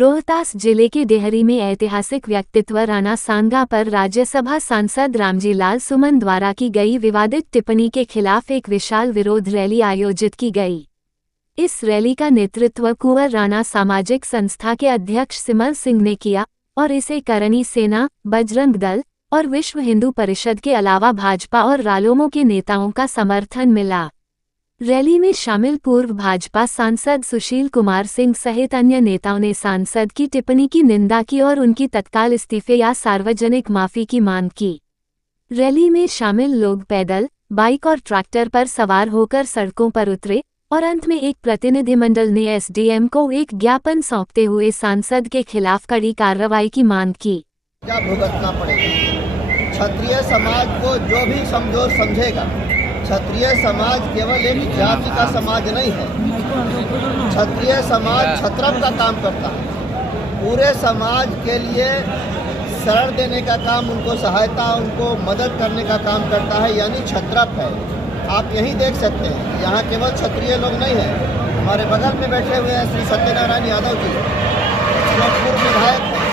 रोहतास जिले के डेहरी में ऐतिहासिक व्यक्तित्व राणा सांगा पर राज्यसभा सांसद रामजी लाल सुमन द्वारा की गई विवादित टिप्पणी के खिलाफ एक विशाल विरोध रैली आयोजित की गई। इस रैली का नेतृत्व कुंवर राणा सामाजिक संस्था के अध्यक्ष सिमल सिंह ने किया और इसे करणी सेना, बजरंग दल और विश्व हिंदू परिषद के अलावा भाजपा और रालोमो के नेताओं का समर्थन मिला। रैली में शामिल पूर्व भाजपा सांसद सुशील कुमार सिंह सहित अन्य नेताओं ने सांसद की टिप्पणी की निंदा की और उनकी तत्काल इस्तीफे या सार्वजनिक माफी की मांग की। रैली में शामिल लोग पैदल, बाइक और ट्रैक्टर पर सवार होकर सड़कों पर उतरे और अंत में एक प्रतिनिधिमंडल ने एसडीएम को एक ज्ञापन सौंपते हुए सांसद के खिलाफ कड़ी कार्रवाई की मांग की। क्या भुगतना पड़ेगा? क्षत्रिय समाज को जो भी कमजोर समझेगा, क्षत्रिय समाज केवल एक जाति का समाज नहीं है। क्षत्रिय समाज क्षत्रप का काम करता है। पूरे समाज के लिए शरण देने का काम, उनको सहायता, उनको मदद करने का काम करता है, यानी क्षत्रप है। आप यही देख सकते हैं, यहाँ केवल क्षत्रिय लोग नहीं हैं। हमारे बगल में बैठे हुए हैं श्री सत्यनारायण यादव जी, जो पूर्व विधायक हैं।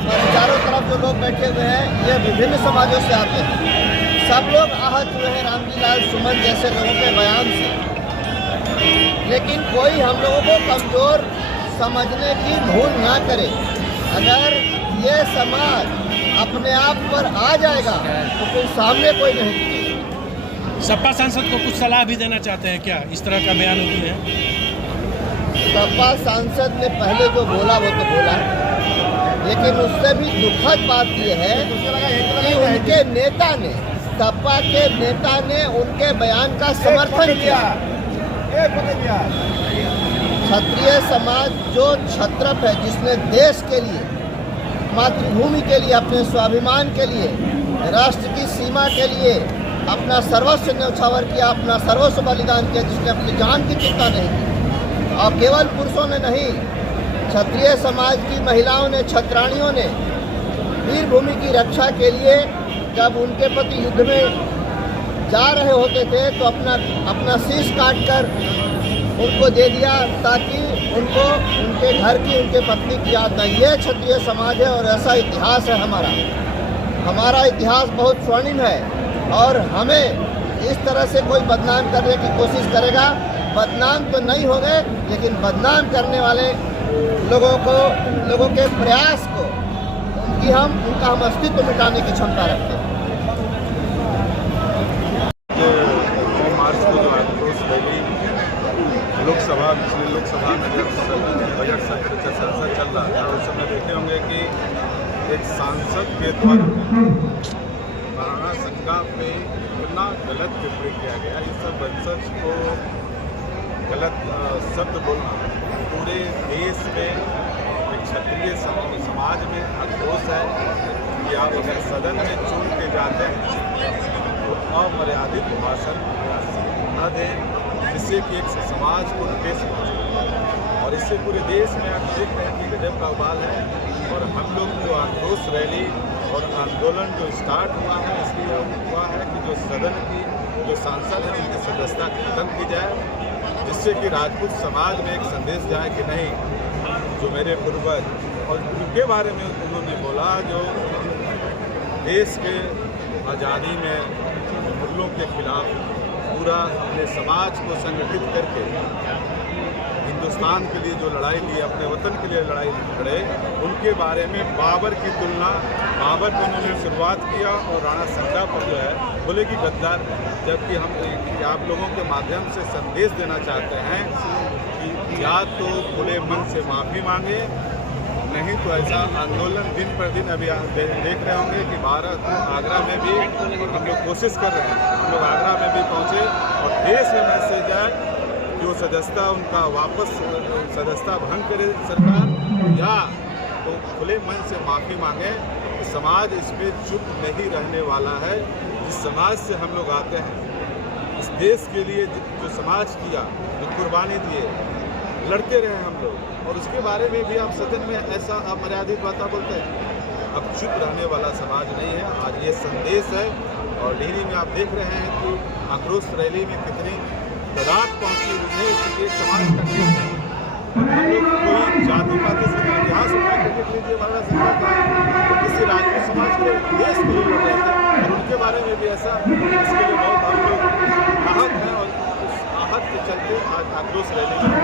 हमारे चारों तरफ जो लोग बैठे हुए हैं, ये विभिन्न समाजों से आते हैं। सब लोग आहत हुए हैं रामजी लाल सुमन जैसे लोगों के बयान से, लेकिन कोई हम लोगों को कमजोर समझने की भूल ना करे। अगर ये समाज अपने आप पर आ जाएगा तो फिर सामने कोई नहीं टिकेगा। सपा सांसद को कुछ सलाह भी देना चाहते हैं क्या? इस तरह का बयान होती है। सपा सांसद ने पहले जो बोला वो तो बोला, लेकिन उससे भी दुखद बात यह है कि उनके नेता ने, सपा के नेता ने उनके बयान का समर्थन किया। क्षत्रिय समाज जो क्षत्रप है, जिसने देश के लिए, मातृभूमि के लिए, अपने स्वाभिमान के लिए, राष्ट्र की सीमा के लिए अपना सर्वस्व न्यौछावर किया, अपना सर्वस्व बलिदान किया, जिसने अपनी जान की चिंता नहीं की। और केवल पुरुषों ने नहीं, क्षत्रिय समाज की महिलाओं ने, क्षत्राणियों ने वीर भूमि की रक्षा के लिए जब उनके पति युद्ध में जा रहे होते थे तो अपना शीश काटकर उनको दे दिया, ताकि उनको उनके घर की, उनके पत्नी की याद न। ये क्षत्रिय समाज है और ऐसा इतिहास है हमारा। हमारा इतिहास बहुत स्वर्णिम है और हमें इस तरह से कोई बदनाम करने की कोशिश करेगा, बदनाम तो नहीं होंगे, लेकिन बदनाम करने वाले लोगों के प्रयास को, उनका हम अस्तित्व मिटाने की क्षमता रखते हैं। मार्च को जो आक्रोश रैली लोकसभा, पिछले लोकसभा में जब बजट चर्चा चल रहा था, उस समय देखते होंगे कि एक सांसद के द्वारा राणा सांगा पे इतना गलत टिप्पणी किया गया। इस सब वंशज को गलत शब्द बोलना पूरे देश में, एक क्षत्रिय समाज में आक्रोश है कि आप अगर सदन में चुन के जाते हैं तो अमर्यादित भाषण न दें, जिससे कि एक समाज को ठेस पहुँचे। और इससे पूरे देश में आप देख रहे हैं कि गजब का उबाल है। और हम लोग जो आक्रोश रैली और आंदोलन जो स्टार्ट हुआ है, इसलिए हुआ है कि जो सदन की जो सांसद हैं उनकी सदस्यता खत्म की जाए, जिससे कि राजपूत समाज में एक संदेश जाए कि नहीं, जो मेरे पूर्वज और उनके बारे में उन्होंने बोला, जो देश के आज़ादी में मूल्यों के खिलाफ पूरा अपने समाज को संगठित करके हिंदुस्तान के लिए जो लड़ाई ली, अपने वतन के लिए लड़ाई लड़े, उनके बारे में बाबर की तुलना, बाबर को उन्होंने शुरुआत किया और राणा सांगा पर जो है बोले कि गद्दार। जबकि हम आप लोगों के माध्यम से संदेश देना चाहते हैं कि या तो खुले मन से माफ़ी मांगे, नहीं तो ऐसा आंदोलन दिन पर दिन अभी देख रहे होंगे कि भारत आगरा में भी, और हम लोग कोशिश कर रहे हैं, हम लोग आगरा में भी पहुँचे और देश में मैसेज है जो सदस्यता उनका वापस, सदस्यता भंग करे सरकार, या तो खुले मन से माफ़ी मांगे। समाज इस पर चुप नहीं रहने वाला है। जिस समाज से हम लोग आते हैं, इस देश के लिए जो समाज किया, जो कुर्बानी दिए, लड़ते रहे हम लोग, और उसके बारे में भी आप सदन में ऐसा अमर्यादित बातें बोलते हैं। अब चुप रहने वाला समाज नहीं है। आज ये संदेश है। और डेहरी में आप देख रहे हैं कि आक्रोश रैली में कितनी तादाद पहुँची हुई है। इसलिए समाज का केस है। हम लोग कोई जाति पाति से इतिहास समाज के देश के लिए लड़ रहे थे और उनके बारे में भी ऐसा, इसके लिए बहुत हम लोग आहत हैं और उस आहत के चलते आज आक्रोश रैली